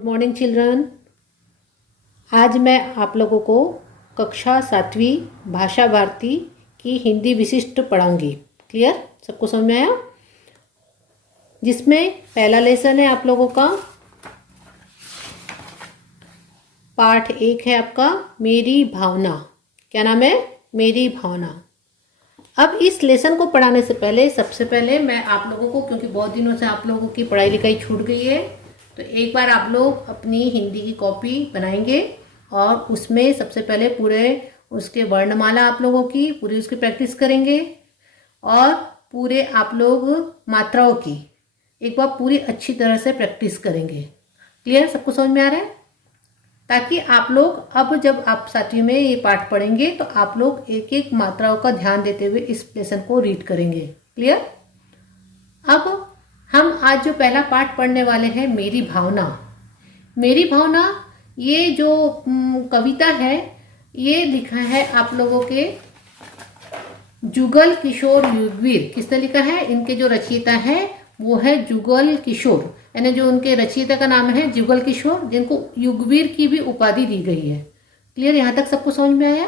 Good morning children. आज मैं आप लोगों को कक्षा 7वीं भाषा भारती की हिंदी विशिष्ट पढ़ाऊंगी। क्लियर? सबको समझ में आया? जिसमें पहला लेसन है आप लोगों का पाठ 1 है आपका मेरी भावना। क्या नाम है? मेरी भावना। अब इस लेसन को पढ़ाने से पहले सबसे पहले मैं आप लोगों को, क्योंकि बहुत दिनों से आप लोगों की पढ़ाई लिखाई छूट गई है, तो एक बार आप लोग अपनी हिंदी की कॉपी बनाएंगे और उसमें सबसे पहले पूरे उसके वर्णमाला आप लोगों की पूरी उसकी प्रैक्टिस करेंगे और पूरे आप लोग मात्राओं की एक बार पूरी अच्छी तरह से प्रैक्टिस करेंगे। क्लियर? सबको समझ में आ रहा है? ताकि आप लोग अब जब आप 7वीं में ये पाठ पढ़ेंगे तो आप लोग एक एक मात्राओं का ध्यान देते हुए इस लेसन को रीड करेंगे। क्लियर? अब हम आज जो पहला पाठ पढ़ने वाले हैं मेरी भावना। मेरी भावना ये जो कविता है ये लिखा है आप लोगों के जुगल किशोर युगवीर। किसने लिखा है? इनके जो रचयिता है वो है जुगल किशोर, यानी जो उनके रचयिता का नाम है जुगल किशोर, जिनको युगवीर की भी उपाधि दी गई है। क्लियर? यहाँ तक सबको समझ में आया?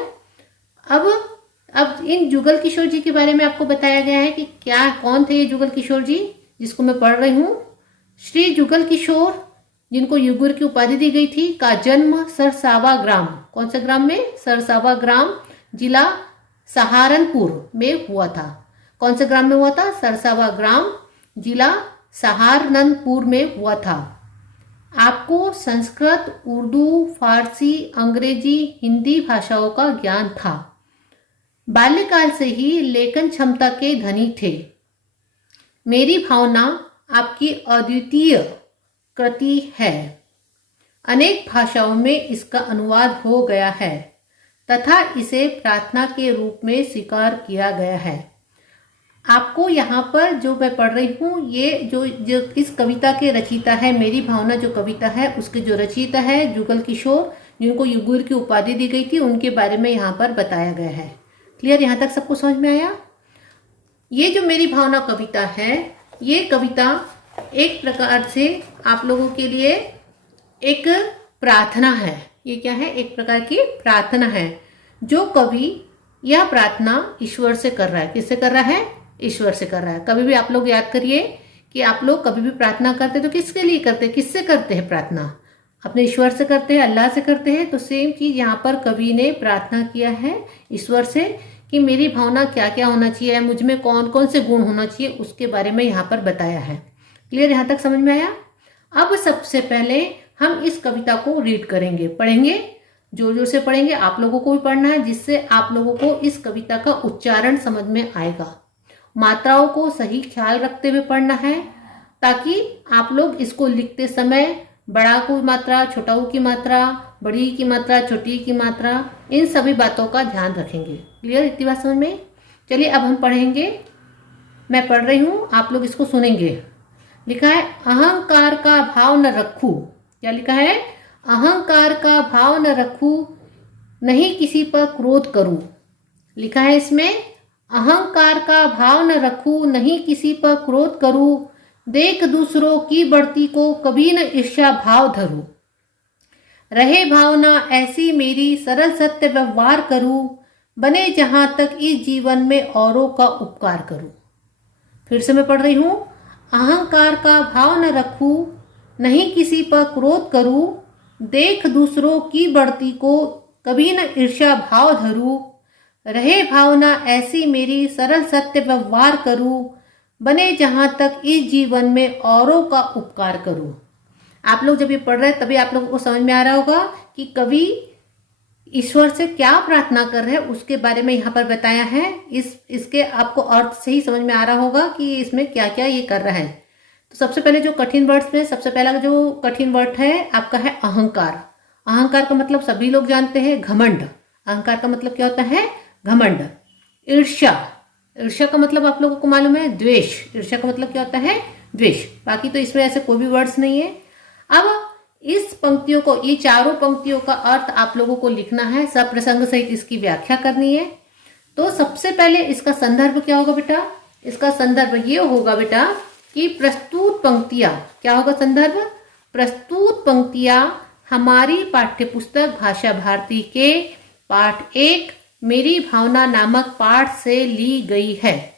अब इन जुगल किशोर जी के बारे में आपको बताया गया है कि क्या कौन थे ये जुगल किशोर जी जिसको मैं पढ़ रही हूँ। श्री जुगल किशोर, जिनको युगवीर की उपाधि दी गई थी, का जन्म सरसावा ग्राम, कौन से ग्राम में? सरसावा ग्राम, जिला सहारनपुर में हुआ था। कौन से ग्राम में हुआ था? सरसावा ग्राम, जिला सहारनपुर में हुआ था। आपको संस्कृत, उर्दू, फारसी, अंग्रेजी, हिंदी भाषाओं का ज्ञान था। बाल्यकाल से ही लेखन क्षमता के धनी थे। मेरी भावना आपकी अद्वितीय कृति है। अनेक भाषाओं में इसका अनुवाद हो गया है तथा इसे प्रार्थना के रूप में स्वीकार किया गया है। आपको यहाँ पर जो मैं पढ़ रही हूँ ये जो इस कविता के रचयिता है, मेरी भावना जो कविता है उसके जो रचयिता है जुगल किशोर, जिनको युगवीर की उपाधि दी गई थी, उनके बारे में यहाँ पर बताया गया है। क्लियर? यहाँ तक सबको समझ में आया? ये जो मेरी भावना कविता है, ये कविता एक प्रकार से आप लोगों के लिए एक प्रार्थना है। ये क्या है? एक प्रकार की प्रार्थना है। जो कवि यह प्रार्थना ईश्वर से कर रहा है। किससे कर रहा है? ईश्वर से कर रहा है। कभी भी आप लोग याद करिए कि आप लोग कभी भी प्रार्थना करते तो किसके लिए करते? किससे करते हैं प्रार्थना? अपने ईश्वर से करते हैं, अल्लाह से करते हैं। तो सेम चीज यहाँ पर कवि ने प्रार्थना किया है ईश्वर से कि मेरी भावना क्या क्या होना चाहिए, मुझ में कौन कौन से गुण होना चाहिए, उसके बारे में यहाँ पर बताया है। क्लियर? यहाँ तक समझ में आया? अब सबसे पहले हम इस कविता को रीड करेंगे, पढ़ेंगे, जोर जोर से पढ़ेंगे। आप लोगों को भी पढ़ना है जिससे आप लोगों को इस कविता का उच्चारण समझ में आएगा। मात्राओं को सही ख्याल रखते हुए पढ़ना है ताकि आप लोग इसको लिखते समय बड़ा की मात्रा, छोटा की मात्रा, बड़ी की मात्रा, छोटी की मात्रा, इन सभी बातों का ध्यान रखेंगे। क्लियर? इतनी बात समझ में? चलिए अब हम पढ़ेंगे। मैं पढ़ रही हूँ, आप लोग इसको सुनेंगे। लिखा है अहंकार का भाव न रखू। क्या लिखा है? अहंकार का भाव न रखू, नहीं किसी पर क्रोध करूं। लिखा है इसमें अहंकार का भाव न रखूं, नहीं किसी पर क्रोध करूं, देख दूसरों की बढ़ती को कभी न ईर्ष्या भाव धरूं। रहे भावना ऐसी मेरी, सरल सत्य व्यवहार करूं, बने जहां तक इस जीवन में औरों का उपकार करूं। फिर से मैं पढ़ रही हूं। अहंकार का भाव न रखूं, नहीं किसी पर क्रोध करूं, देख दूसरों की बढ़ती को कभी न ईर्ष्या भाव धरूं, रहे भावना ऐसी मेरी, सरल सत्य व्यवहार करूं, बने जहां तक इस जीवन में औरों का उपकार करूं। आप लोग जब ये पढ़ रहे हैं तभी आप लोगों को समझ में आ रहा होगा कि कवि ईश्वर से क्या प्रार्थना कर रहे हैं, उसके बारे में यहाँ पर बताया है। इसके आपको अर्थ से ही समझ में आ रहा होगा कि इसमें क्या क्या ये कर रहा है। तो सबसे पहले जो कठिन वर्ड्स में सबसे पहला जो कठिन वर्ड है आपका है अहंकार। अहंकार का मतलब सभी लोग जानते हैं, घमंड। अहंकार का मतलब क्या होता है? घमंड। ईर्ष्या, ईर्ष्या का मतलब आप लोगों को मालूम है, द्वेष। ईर्ष्या का मतलब क्या होता है? द्वेष। बाकी तो इसमें ऐसे कोई भी वर्ड्स नहीं है। अब इस पंक्तियों को, ये चारों पंक्तियों का अर्थ आप लोगों को लिखना है, सब प्रसंग सहित इसकी व्याख्या करनी है। तो सबसे पहले इसका संदर्भ क्या होगा बेटा? इसका संदर्भ ये होगा बेटा कि प्रस्तुत पंक्तियां, क्या होगा संदर्भ? प्रस्तुत पंक्तियां हमारी पाठ्यपुस्तक भाषा भारती के पाठ 1 मेरी भावना नामक पाठ से ली गई है।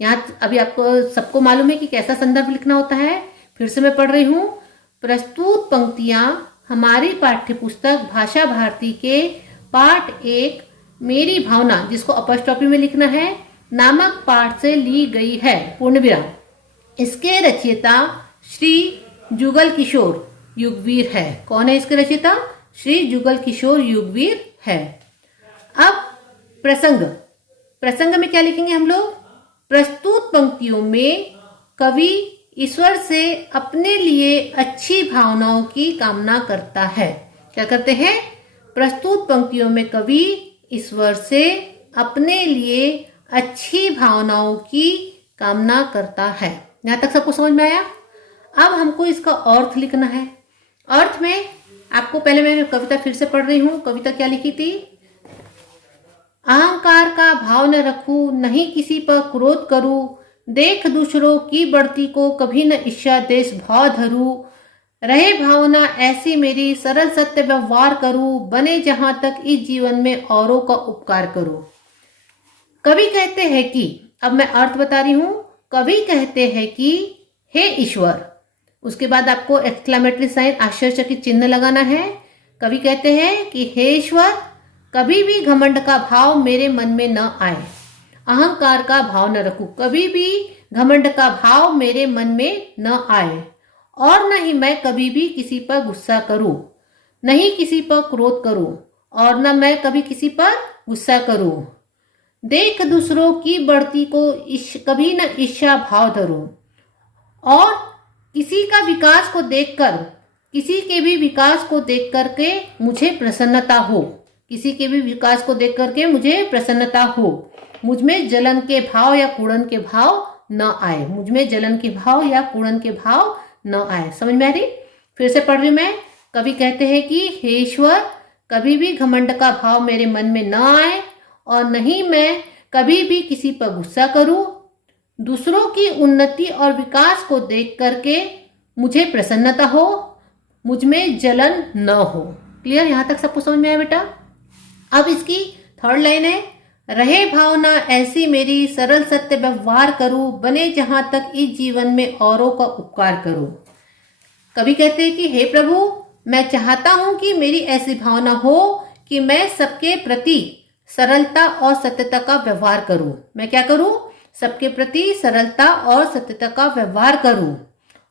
यहाँ अभी आपको सबको मालूम है कि कैसा संदर्भ लिखना होता है। फिर से मैं पढ़ रही हूँ। प्रस्तुत पंक्तियां हमारी पाठ्यपुस्तक भाषा भारती के पाठ 1 मेरी भावना, जिसको अपॉस्ट्रोफी में लिखना है, नामक पाठ से ली गई है, पूर्ण विराम। इसके रचयिता श्री जुगल किशोर युगवीर है। कौन है इसके रचयिता? श्री जुगल किशोर युगवीर है। अब प्रसंग में क्या लिखेंगे हम लोग? प्रस्तुत पंक्तियों में कवि ईश्वर से अपने लिए अच्छी भावनाओं की कामना करता है। क्या करते हैं? प्रस्तुत पंक्तियों में कवि ईश्वर से अपने लिए अच्छी भावनाओं की कामना करता है। यहां तक सबको समझ में आया? अब हमको इसका अर्थ लिखना है। अर्थ में आपको पहले मैं कविता फिर से पढ़ रही हूं। कविता क्या लिखी थी? अहंकार का भाव न रखूं, नहीं किसी पर क्रोध करूं, देख दूसरों की बढ़ती को कभी न ईर्ष्या देश भाव धरूं, रहे भावना ऐसी मेरी सरल सत्य व्यवहार करूं, बने जहां तक इस जीवन में औरों का उपकार करूं। कवि कहते हैं कि, अब मैं अर्थ बता रही हूं, कवि कहते हैं कि हे ईश्वर, उसके बाद आपको एक्सक्लेमेटरी साइन आश्चर्यचकित चिन्ह लगाना है। कवि कहते हैं कि हे ईश्वर, कभी भी घमंड का भाव मेरे मन में न आए, अहंकार का भाव न रखूं, कभी भी घमंड का भाव मेरे मन में न आए, और न ही मैं कभी भी किसी पर गुस्सा करूं, नहीं किसी पर क्रोध करूं, और न मैं कभी किसी पर गुस्सा करूं, देख दूसरों की बढ़ती को कभी न ईर्ष्या भाव धरूं, और किसी का विकास को देखकर, किसी के भी विकास को देख करके मुझे प्रसन्नता हो, किसी के भी विकास को देख करके मुझे प्रसन्नता हो, मुझ में जलन के भाव या कुड़न के भाव न आए, मुझ में जलन के भाव या कुड़न के भाव न आए। समझ में आ रही? फिर से पढ़ रही मैं। कवि कहते हैं कि हे ईश्वर, कभी भी घमंड का भाव मेरे मन में न आए, और नहीं मैं कभी भी किसी पर गुस्सा करूं, दूसरों की उन्नति और विकास को देख करके मुझे प्रसन्नता हो, मुझ में जलन न हो। क्लियर? यहां तक सबको समझ में आया बेटा? अब इसकी थर्ड लाइन है, रहे भावना ऐसी मेरी सरल सत्य व्यवहार करूं, बने जहां तक इस जीवन में औरों का उपकार करूं। कवि कहते हैं कि हे प्रभु, मैं चाहता हूं कि मेरी ऐसी भावना हो कि मैं सबके प्रति सरलता और सत्यता का व्यवहार करूं। मैं क्या करूं? सबके प्रति सरलता और सत्यता का व्यवहार करूं,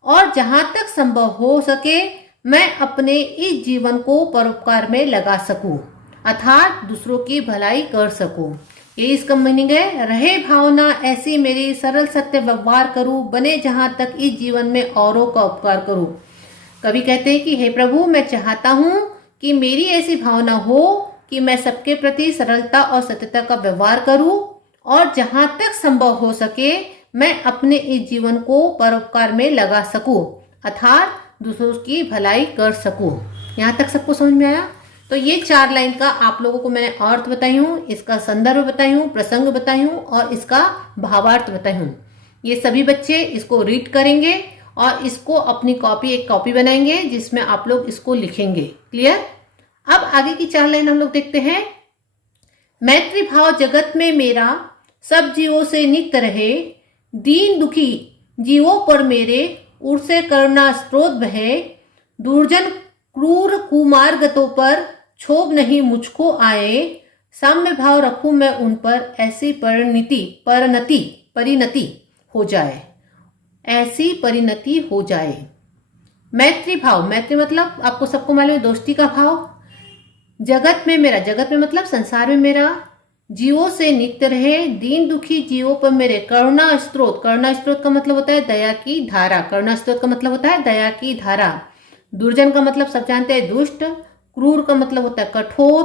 और जहां तक संभव हो सके मैं अपने इस जीवन को परोपकार में लगा सकूं, अर्थात दूसरों की भलाई कर सकूं। ये इसका मीनिंग है, रहे भावना ऐसी मेरी सरल सत्य व्यवहार करूं, बने जहां तक इस जीवन में औरों का उपकार करूं। कवि कहते हैं कि हे प्रभु, मैं चाहता हूं कि मेरी ऐसी भावना हो कि मैं सबके प्रति सरलता और सत्यता का व्यवहार करूं, और जहां तक संभव हो सके मैं अपने इस जीवन को परोपकार में लगा सकूं, अर्थात दूसरों की भलाई कर सकूं। यहाँ तक सबको समझ में आया? तो ये 4 लाइन का आप लोगों को मैंने अर्थ बताई हूँ, इसका संदर्भ बताई हूँ, प्रसंग बताई हूँ, और इसका भावार्थ बताई हूँ। ये सभी बच्चे इसको रीड करेंगे और इसको अपनी एक कॉपी बनाएंगे जिसमें आप लोग इसको लिखेंगे। क्लियर? अब आगे की 4 लाइन हम लोग देखते हैं। मैत्री भाव जगत में मेरा सब जीवों से नित्य रहे, दीन दुखी जीवों पर मेरे उर से करुणा स्रोत बहे, दुर्जन क्रूर कुमार्गतों पर क्षोभ नहीं मुझको आए, साम्य भाव रखूं मैं उन पर, ऐसी परिणति हो जाए, ऐसी परिणति हो जाए। मैत्री भाव, मैत्री मतलब आपको सबको मालूम है दोस्ती का भाव। जगत में मेरा, जगत में मतलब संसार में मेरा, जीवों से नित्य रहे, दीन दुखी जीवों पर मेरे करुणा स्रोत, करुणा स्रोत का मतलब होता है दया की धारा, करुणा स्रोत का मतलब होता है दया की धारा। दुर्जन का मतलब सब जानते हैं दुष्ट, क्रूर का मतलब होता है कठोर,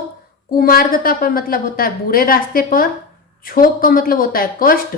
कुमार्गता पर मतलब होता है बुरे रास्ते पर, क्षोभ का मतलब होता है कष्ट,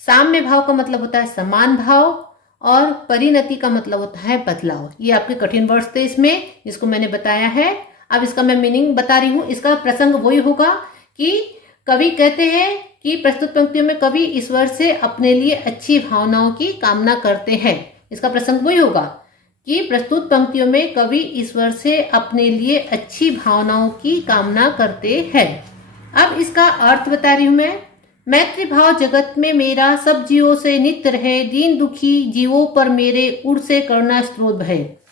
साम्य भाव का मतलब होता है समान भाव, और परिणति का मतलब होता है बदलाव। ये आपके कठिन वर्ड्स थे इसमें, जिसको मैंने बताया है। अब इसका मैं मीनिंग बता रही हूँ। इसका प्रसंग वही होगा कि कवि कहते हैं कि प्रस्तुत पंक्तियों में कवि ईश्वर से अपने लिए अच्छी भावनाओं की कामना करते हैं। इसका प्रसंग वही होगा कि प्रस्तुत पंक्तियों में कवि ईश्वर से अपने लिए अच्छी भावनाओं की कामना करते हैं। अब इसका अर्थ बता रही हूं मैं। मैत्री भाव जगत में मेरा सब जीवों से नित्य रहे, दीन दुखी जीवों पर मेरे उर से करुणा स्रोत है।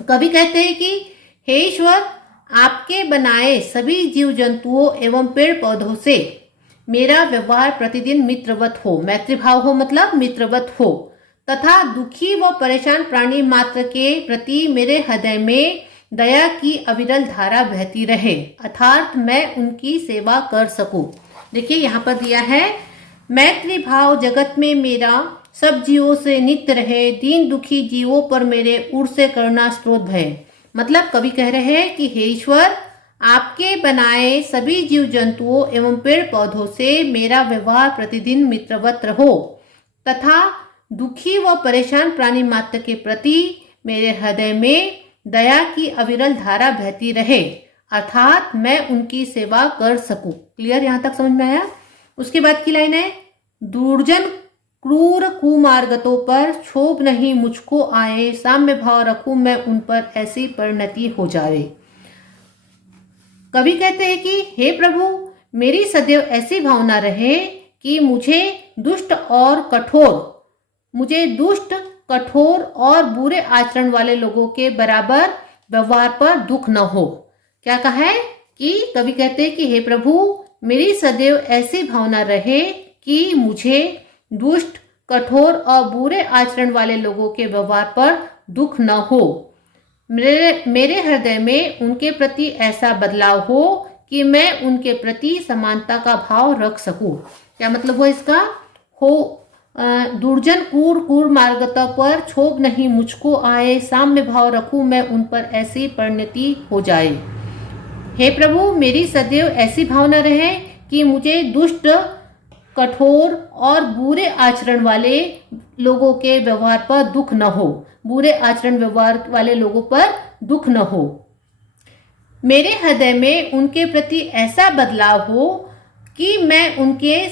कवि कहते हैं कि हे ईश्वर, आपके बनाए सभी जीव जंतुओं एवं पेड़ पौधों से मेरा व्यवहार प्रतिदिन मित्रवत हो। मैत्री भाव हो मतलब मित्रवत हो, तथा दुखी व परेशान प्राणी मात्र के प्रति मेरे हृदय में दया की अविरल धारा बहती रहे, अर्थात मैं उनकी सेवा कर सकूं। देखिए यहाँ पर दिया है, मैत्री भाव जगत में मेरा सब जीवों से नित्य रहे, दीन दुखी जीवों पर मेरे उर से करुणा स्रोत है। मतलब कवि कह रहे हैं कि हे ईश्वर, आपके बनाए सभी जीव जंतुओं एवं पेड़ पौधों से मेरा व्यवहार प्रतिदिन मित्रवत रहो, तथा दुखी व परेशान प्राणी मात्र के प्रति मेरे हृदय में दया की अविरल धारा बहती रहे, अर्थात मैं उनकी सेवा कर सकूं। क्लियर, यहां तक समझ में आया। उसके बाद की लाइन है, दुर्जन क्रूर कुमार्गतों पर क्षोभ नहीं मुझको आए, साम्य भाव रखूं मैं उन पर ऐसी परिणति हो जाए। कवि कहते हैं कि हे प्रभु, मेरी सदैव ऐसी भावना रहे कि मुझे दुष्ट कठोर और बुरे आचरण वाले लोगों के बराबर व्यवहार पर दुख न हो। क्या कहा है कि कवि कहते हैं कि हे प्रभु, मेरी सदैव ऐसी भावना रहे कि मुझे दुष्ट, कठोर और बुरे आचरण वाले लोगों के व्यवहार पर दुख न हो। मेरे हृदय में उनके प्रति ऐसा बदलाव हो कि मैं उनके प्रति समानता का भाव रख सकूं। क्या मतलब हुआ इसका? हो दुर्जन कूर मार्गता पर क्षोभ नहीं मुझको आए, साम्य भाव रखूं मैं उन पर ऐसी परिणति हो जाए। हे प्रभु, मेरी सदैव ऐसी भावना रहे कि मुझे दुष्ट, कठोर और बुरे आचरण वाले लोगों के व्यवहार पर दुख न हो। बुरे आचरण व्यवहार वाले लोगों पर दुख न हो। मेरे हृदय में उनके प्रति ऐसा बदलाव हो कि मैं उनके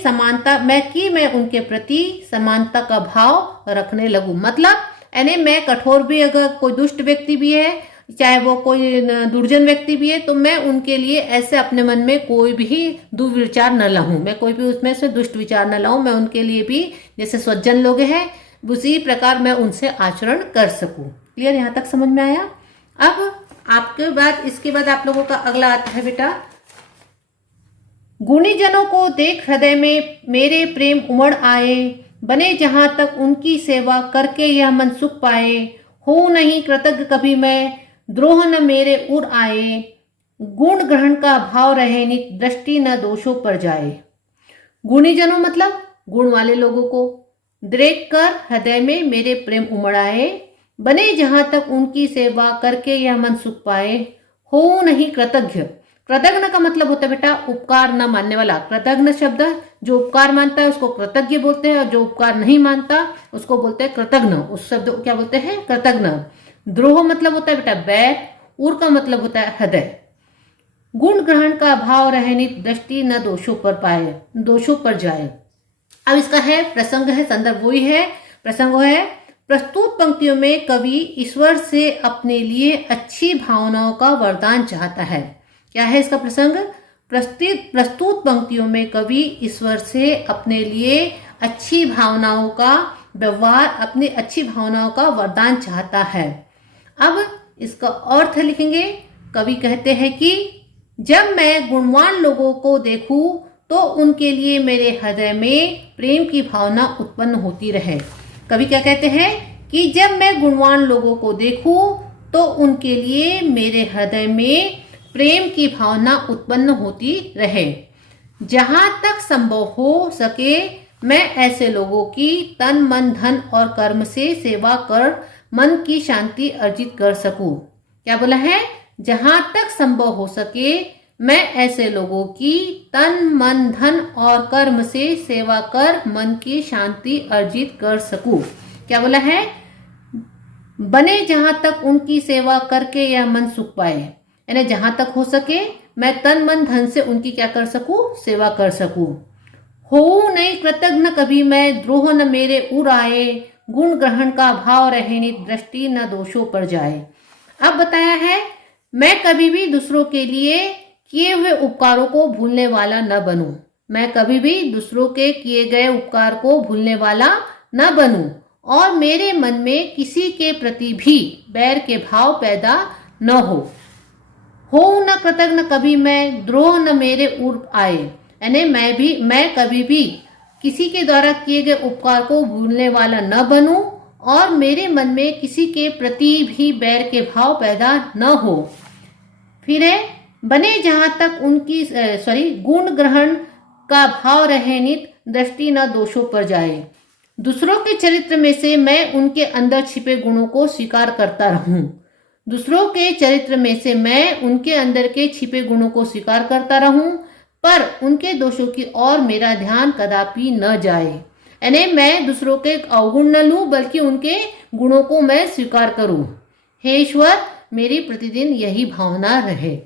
प्रति समानता का भाव रखने लगूं। मतलब यानी मैं कठोर भी, अगर कोई दुष्ट व्यक्ति भी है, चाहे वो कोई दुर्जन व्यक्ति भी है, तो मैं उनके लिए ऐसे अपने मन में कोई भी दुर्विचार न लाऊं, मैं कोई भी उसमें से दुष्ट विचार न लाऊं। मैं उनके लिए भी जैसे सज्जन लोग हैं उसी प्रकार मैं उनसे आचरण कर सकूं। क्लियर, यहाँ तक समझ में आया। अब इसके बाद आप लोगों का अगला आता है बेटा, गुणीजनों को देख हृदय में मेरे प्रेम उमड़ आए, बने जहां तक उनकी सेवा करके यह मन सुख पाए। हो नहीं कृतज्ञ कभी मैं, द्रोह न मेरे उर आए, गुण ग्रहण का भाव रहे नित, दृष्टि न दोषों पर जाए। गुणीजनों मतलब गुण वाले लोगों को देख कर हृदय में मेरे प्रेम उमड़ आए, बने जहां तक उनकी सेवा करके यह मन सुख पाए। हो नहीं कृतज्ञ, कृतज्ञ का मतलब होता है बेटा उपकार न मानने वाला। कृतज्ञ शब्द जो उपकार मानता है उसको कृतज्ञ बोलते हैं, और जो उपकार नहीं मानता उसको बोलते हैं कृतज्ञ। उस शब्द को क्या बोलते हैं? कृतज्ञ। द्रोह मतलब होता है बेटा बैर, उर का मतलब होता है हृदय। गुण ग्रहण का भाव रहे नित, दृष्टि न दोषों पर जाए। अब इसका है प्रसंग है, संदर्भ वही है, प्रसंग है, प्रस्तुत पंक्तियों में कवि ईश्वर से अपने लिए अच्छी भावनाओं का वरदान चाहता है। क्या है इसका प्रसंग? प्रस्तुत पंक्तियों में कवि ईश्वर से अपने लिए अच्छी भावनाओं का व्यवहार, अपनी अच्छी भावनाओं का वरदान चाहता है। अब इसका अर्थ लिखेंगे। कवि कहते हैं कि जब मैं गुणवान लोगों को देखूं तो उनके लिए मेरे हृदय में प्रेम की भावना उत्पन्न होती रहे। कवि क्या कहते हैं कि जब मैं गुणवान लोगों को देखूं तो उनके लिए मेरे हृदय में प्रेम की भावना उत्पन्न होती रहे। जहां तक संभव हो सके मैं ऐसे लोगों की तन मन धन और कर्म से सेवा कर मन की शांति अर्जित कर सकूं। क्या बोला है? जहां तक संभव हो सके मैं ऐसे लोगों की तन मन धन और कर्म से सेवा कर मन की शांति अर्जित कर सकूं। क्या बोला है? बने जहां तक उनकी सेवा करके यह मन सुख पाए, यानी जहां तक हो सके मैं तन मन धन से उनकी क्या कर सकूं? सेवा कर सकूं। हो नहीं कृतज्ञ कभी मैं, द्रोह न मेरे उर आए, गुण ग्रहण का भाव रहे नित, दृष्टि न दोषों पर जाए। अब बताया है, मैं कभी भी दूसरों के लिए किए हुए उपकारों को भूलने वाला न बनूं। मैं कभी भी दूसरों के किए गए उपकार को भूलने वाला न बनूं और मेरे मन में किसी के प्रति भी बैर के भाव पैदा न हो न कृतज्ञ कभी मैं, द्रोह न मेरे उर आए। यानी मैं कभी भी किसी के द्वारा किए गए उपकार को भूलने वाला न बनूं और मेरे मन में किसी के प्रति भी बैर के भाव पैदा न हो। फिर है, बने जहां तक उनकी गुण ग्रहण का भाव रहे नित, दृष्टि न दोषों पर जाए। दूसरों के चरित्र में से मैं उनके अंदर छिपे गुणों को स्वीकार करता रहूं। दूसरों के चरित्र में से मैं उनके अंदर के छिपे गुणों को स्वीकार करता रहूं, पर उनके दोषों की ओर मेरा ध्यान कदापि न जाए। यानी मैं दूसरों के अवगुण न लूं, बल्कि उनके गुणों को मैं स्वीकार करूं। हे ईश्वर, मेरी प्रतिदिन यही भावना रहे।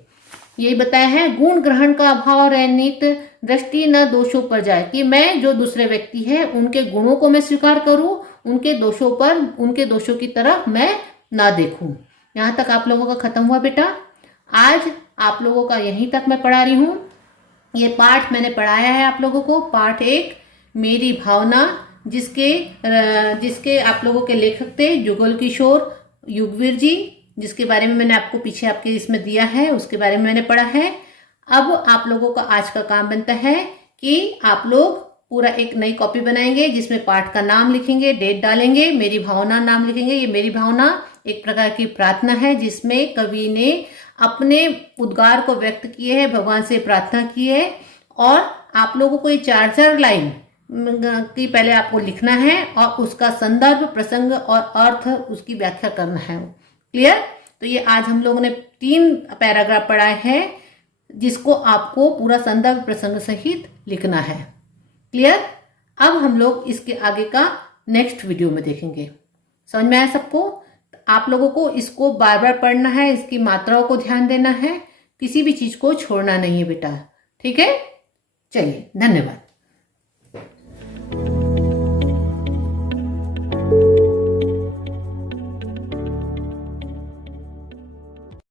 यही बताया है, गुण ग्रहण का भाव रहे नित, दृष्टि न दोषों पर जाए, कि मैं जो दूसरे व्यक्ति है उनके गुणों को मैं स्वीकार करूं, उनके दोषों की तरफ मैं ना देखूं। यहाँ तक आप लोगों का खत्म हुआ बेटा। आज आप लोगों का यहीं तक मैं पढ़ा रही हूँ। ये पाठ मैंने पढ़ाया है आप लोगों को, पाठ 1 मेरी भावना, जिसके आप लोगों के लेखक थे जुगल किशोर युगवीर जी, जिसके बारे में मैंने आपको पीछे आपके इसमें दिया है, उसके बारे में मैंने पढ़ा है। अब आप लोगों का आज का काम बनता है कि आप लोग पूरा एक नई कॉपी बनाएंगे, जिसमें पाठ का नाम लिखेंगे, डेट डालेंगे, मेरी भावना नाम लिखेंगे। ये मेरी भावना एक प्रकार की प्रार्थना है, जिसमें कवि ने अपने उद्गार को व्यक्त किए है, भगवान से प्रार्थना की है। और आप लोगों को ये 4 लाइन की पहले आपको लिखना है और उसका संदर्भ, प्रसंग और अर्थ उसकी व्याख्या करना है। क्लियर? तो ये आज हम लोगों ने 3 पैराग्राफ पढ़ाए हैं, जिसको आपको पूरा संदर्भ प्रसंग सहित लिखना है। क्लियर? अब हम लोग इसके आगे का नेक्स्ट वीडियो में देखेंगे। समझ में आया सबको? आप लोगों को इसको बार बार पढ़ना है, इसकी मात्राओं को ध्यान देना है, किसी भी चीज को छोड़ना नहीं है बेटा। ठीक है? चलिए, धन्यवाद।